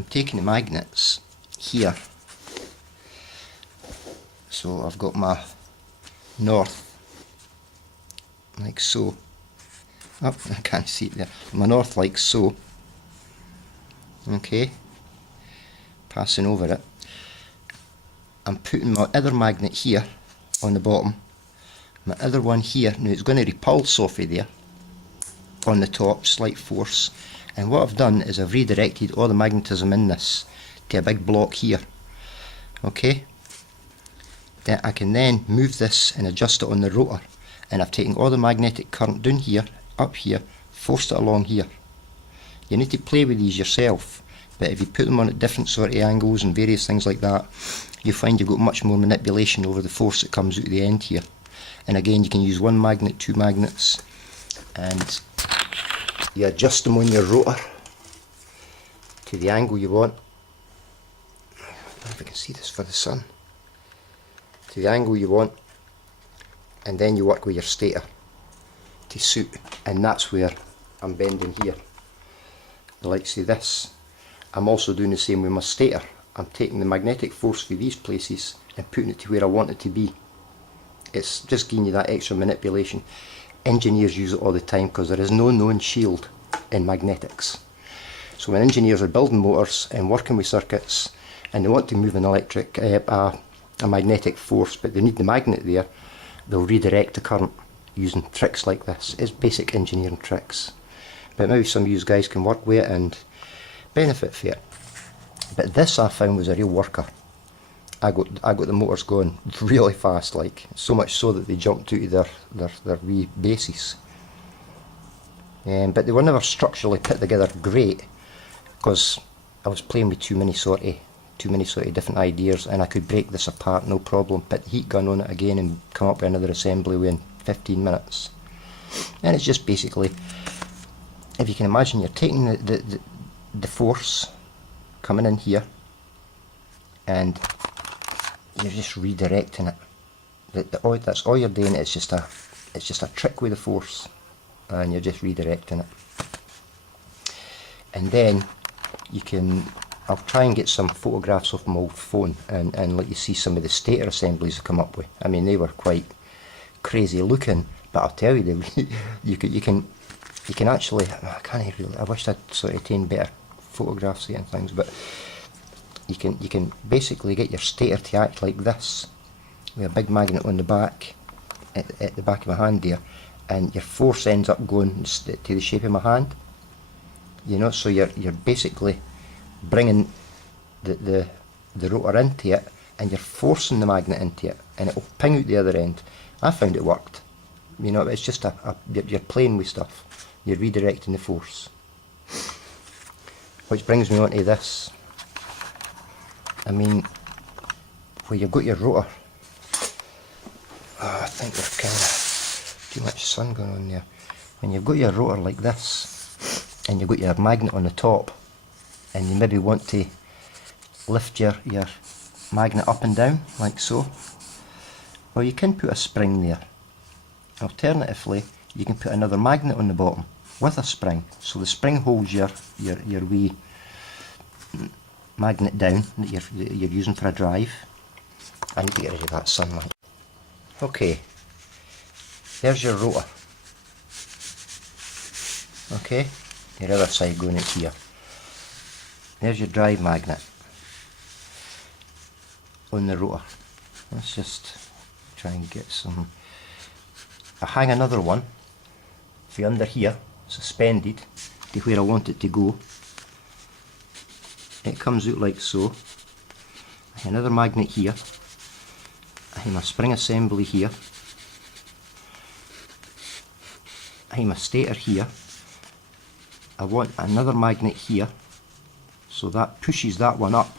I'm taking the magnets here. So I've got my north, like so. Oh, I can't see it there. My north like so. Okay. Passing over it. I'm putting my other magnet here on the bottom. My other one here. Now it's going to repulse off of there on the top, slight force. And what I've done is I've redirected all the magnetism in this to a big block here. Okay. Then I can then move this and adjust it on the rotor, and I've taken all the magnetic current down here, up here, forced it along here. You need to play with these yourself, but if you put them on at different sort of angles and various things like that, you find you've got much more manipulation over the force that comes out the end here. And again, you can use one magnet, two magnets, and you adjust them on your rotor to the angle you want. I don't know if I can see this for the sun. To the angle you want, and then you work with your stator to suit, and that's where I'm bending here. Like say this, I'm also doing the same with my stator. I'm taking the magnetic force for these places and putting it to where I want it to be. It's just giving you that extra manipulation. Engineers use it all the time because there is no known shield in magnetics. So when engineers are building motors and working with circuits and they want to move an electric a magnetic force, but they need the magnet there, they'll redirect the current using tricks like this. It's basic engineering tricks, but maybe some of you guys can work with it and benefit from it. But this I found was a real worker. I got the motors going really fast, like so much so that they jumped out of their wee bases. But they were never structurally put together great, because I was playing with too many sort of different ideas, and I could break this apart no problem, put the heat gun on it again and come up with another assembly within 15 minutes. And it's just basically, if you can imagine, you're taking the force coming in here and you're just redirecting it. That's all you're doing. It's just a trick with the force, and you're just redirecting it. And then you can, I'll try and get some photographs off my old phone and let you see some of the stator assemblies I come up with. I mean, they were quite crazy looking, but I'll tell you, you can actually, I wish I'd sort of taken better photographs and things, but you can basically get your stator to act like this, with a big magnet on the back, at the back of my hand there, and your force ends up going to the shape of my hand. You know, so you're basically bringing the rotor into it, and you're forcing the magnet into it, and it will ping out the other end. I found it worked. You know, it's just you're playing with stuff. You're redirecting the force. Which brings me on to this. I mean, where you've got your rotor, I think there's kind of too much sun going on there. When you've got your rotor like this, and you've got your magnet on the top, and you maybe want to lift your magnet up and down, like so, well, you can put a spring there. Alternatively, you can put another magnet on the bottom with a spring, so the spring holds your wee magnet down that you're using for a drive. I need to get rid of that sunlight. Okay, there's your rotor. Okay, your other side going out here. There's your drive magnet on the rotor. Let's just try and get some. I hang another one for under here, suspended to where I want it to go. It comes out like so. I hang another magnet here. I hang my spring assembly here. I hang my stator here. I want another magnet here, so that pushes that one up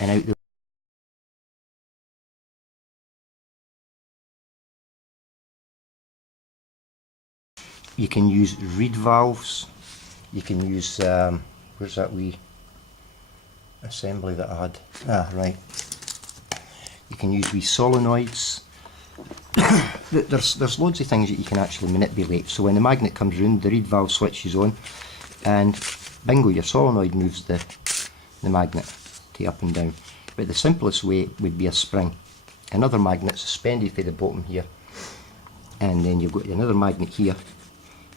and out the. You can use reed valves. You can use where's that wee assembly that I had? Ah, right. You can use wee solenoids. There's loads of things that you can actually manipulate. So when the magnet comes round, the reed valve switches on, and bingo, your solenoid moves the the magnet to up and down. But the simplest way would be a spring. Another magnet suspended for the bottom here, and then you've got another magnet here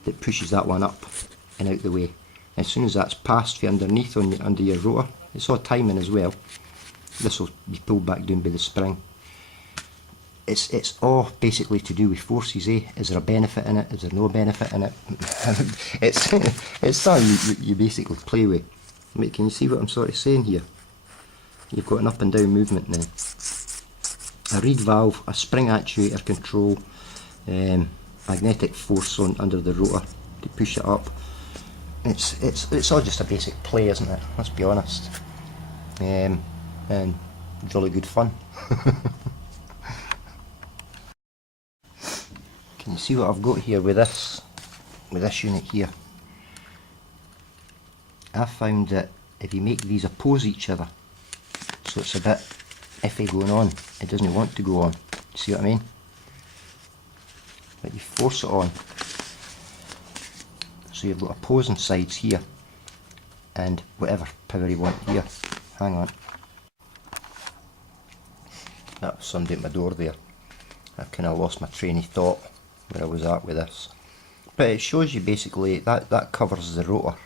that pushes that one up and out the way. As soon as that's passed for underneath under your rotor, it's all timing as well. This will be pulled back down by the spring. It's all basically to do with forces, eh? Is there a benefit in it? Is there no benefit in it? it's something you basically play with. Wait, can you see what I'm sort of saying here? You've got an up and down movement now. A reed valve, a spring actuator control, magnetic force under the rotor to push it up. It's all just a basic play, isn't it? Let's be honest. And jolly good fun. Can you see what I've got here with this unit here? I found that if you make these oppose each other, so it's a bit iffy going on, it doesn't want to go on. See what I mean? But you force it on. So you've got opposing sides here, and whatever power you want here. Hang on. That was somebody at my door there. I kind of lost my train of thought where I was at with this. But it shows you basically that covers the rotor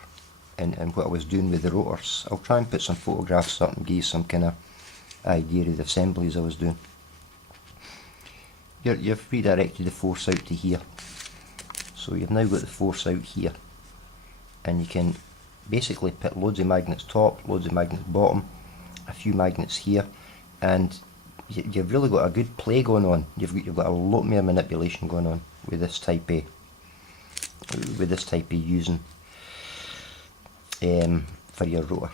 and what I was doing with the rotors. I'll try and put some photographs up and give you some kind of idea of the assemblies I was doing. You've redirected the force out to here. So you've now got the force out here, and you can basically put loads of magnets top, loads of magnets bottom, a few magnets here, and you've really got a good play going on. You've got a lot more manipulation going on with this type of using for your rotor.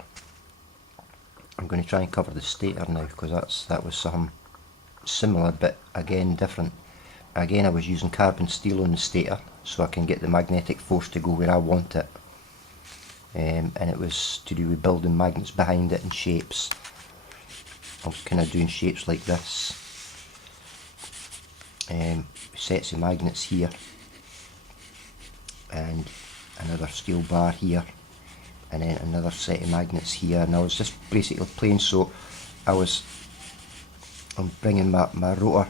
I'm going to try and cover the stator now, because that was something similar but again different. Again, I was using carbon steel on the stator so I can get the magnetic force to go where I want it, and it was to do with building magnets behind it and shapes. I was kind of doing shapes like this, sets of magnets here, and another steel bar here, and then another set of magnets here, and I was just basically playing. So I'm bringing my rotor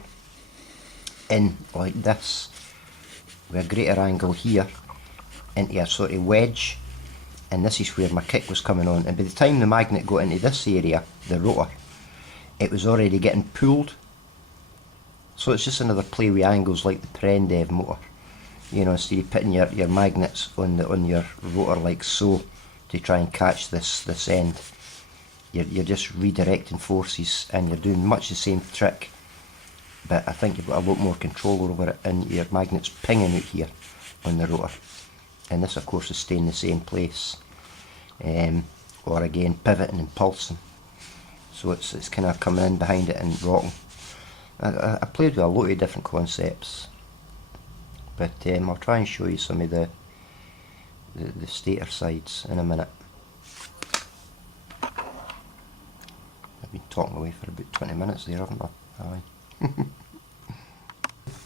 in like this with a greater angle here into a sort of wedge, and this is where my kick was coming on, and by the time the magnet got into this area, the rotor, it was already getting pulled. So it's just another play with angles like the Prendev motor. You know, instead of putting your magnets on your rotor like so to try and catch this end, you're just redirecting forces, and you're doing much the same trick, but I think you've got a lot more control over it, and your magnet's pinging out here on the rotor, and this of course is staying in the same place, or again pivoting and pulsing, so it's kind of coming in behind it and rocking. I played with a lot of different concepts, but I'll try and show you some of the stator sides in a minute. I've been talking away for about 20 minutes there, haven't I? Aye.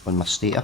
On my stator,